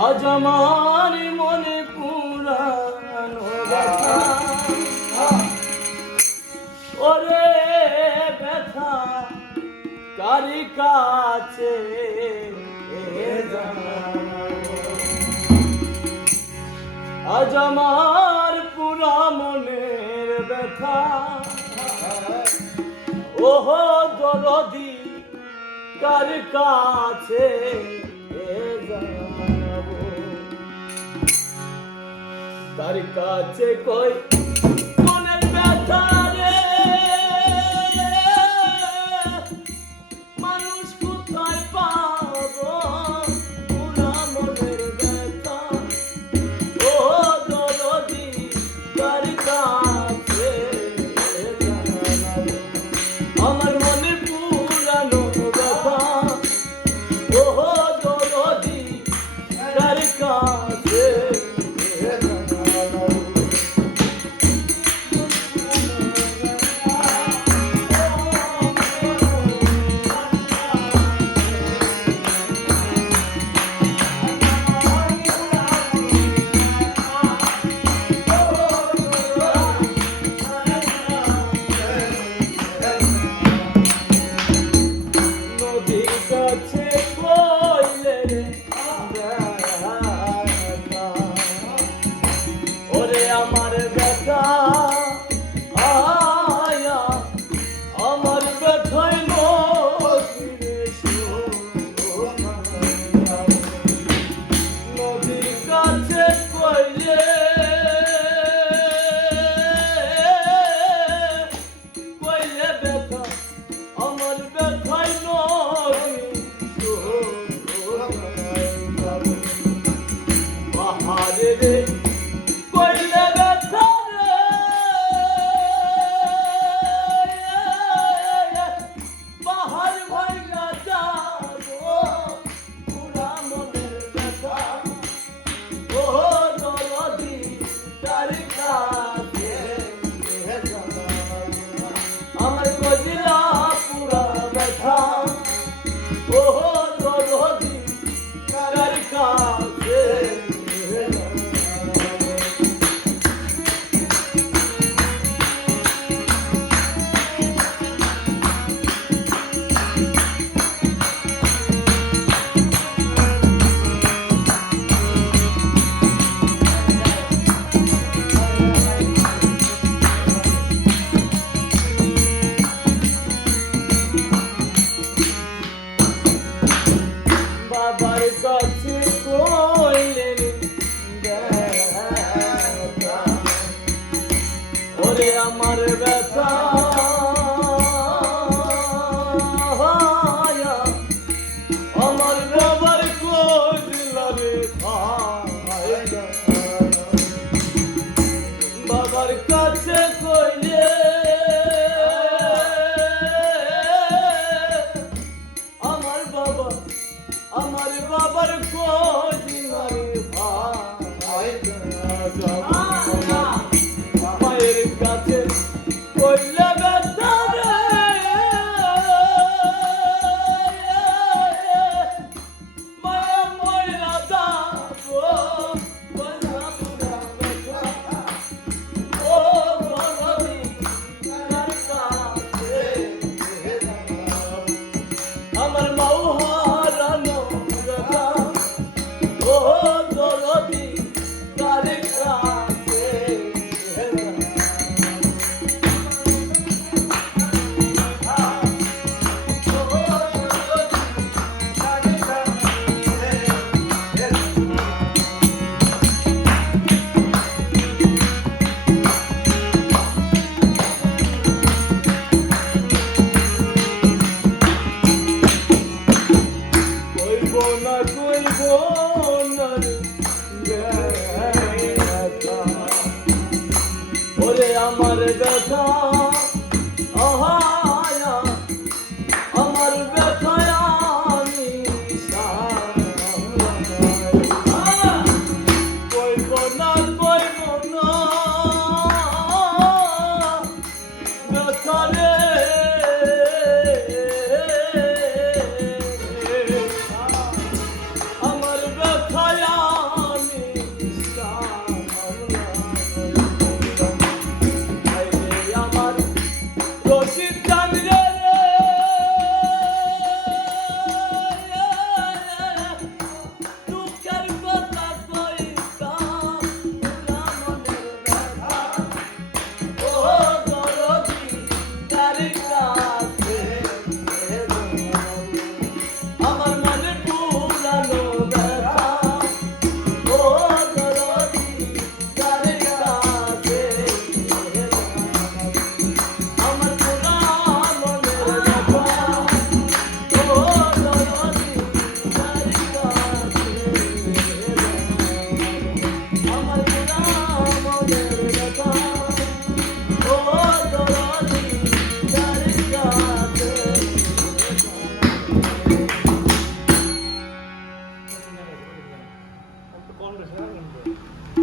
আজ আমার মনে পুরানো ব্যথা, ওরে ব্যথা কারি কাছে আজ আমার পুরা মনের ব্যথা, ওহো দরদি কার কাছে জানাবো, তার কাছে কই মনের ব্যথা রে, মানুষ কোথায় পাবো পুরা মনের ব্যথা, ও দরদি কার কাছে জানাবো, আমার মনে পুরানো ব্যথা, ও দরদি কার কাছে আমার ব্যথা আয়া আমার ব্যথায় নদীর কাছে কইলে কইলে ব্যথা আমার ব্যথায় পাহাড়ে রে কইলে ব্যথা রে, পাহাড় ভাঙা যাবো পুরা মনের ব্যথা, ও দরদি কার কাছে আমার কইলা পুরা ব্যথা, ও দরদি কার কাছে বাবার কাছে কইলেন ব্যথা, ওরে আমার ব্যথা আমার বাবার কইলারে ভাই, বাবার কাছে কইলে আমার বাবার কইলারে ভাই, মায়ের কাছে কইলে ব্যথা রে, মায়া ময়রা যাবো বলা পুরা ব্যথা, ও দরদি কার কাছে আমার মাও হারানো ব্যথা, ও দরদি কার কাছে কইব না রে ব্যথা, ওরে আমার ব্যথা আহায়া আমার ব্যথায় আমি কইব না ব্যথা রে, আমার ব্যথায় একটু কম বেশি হয় কিন্তু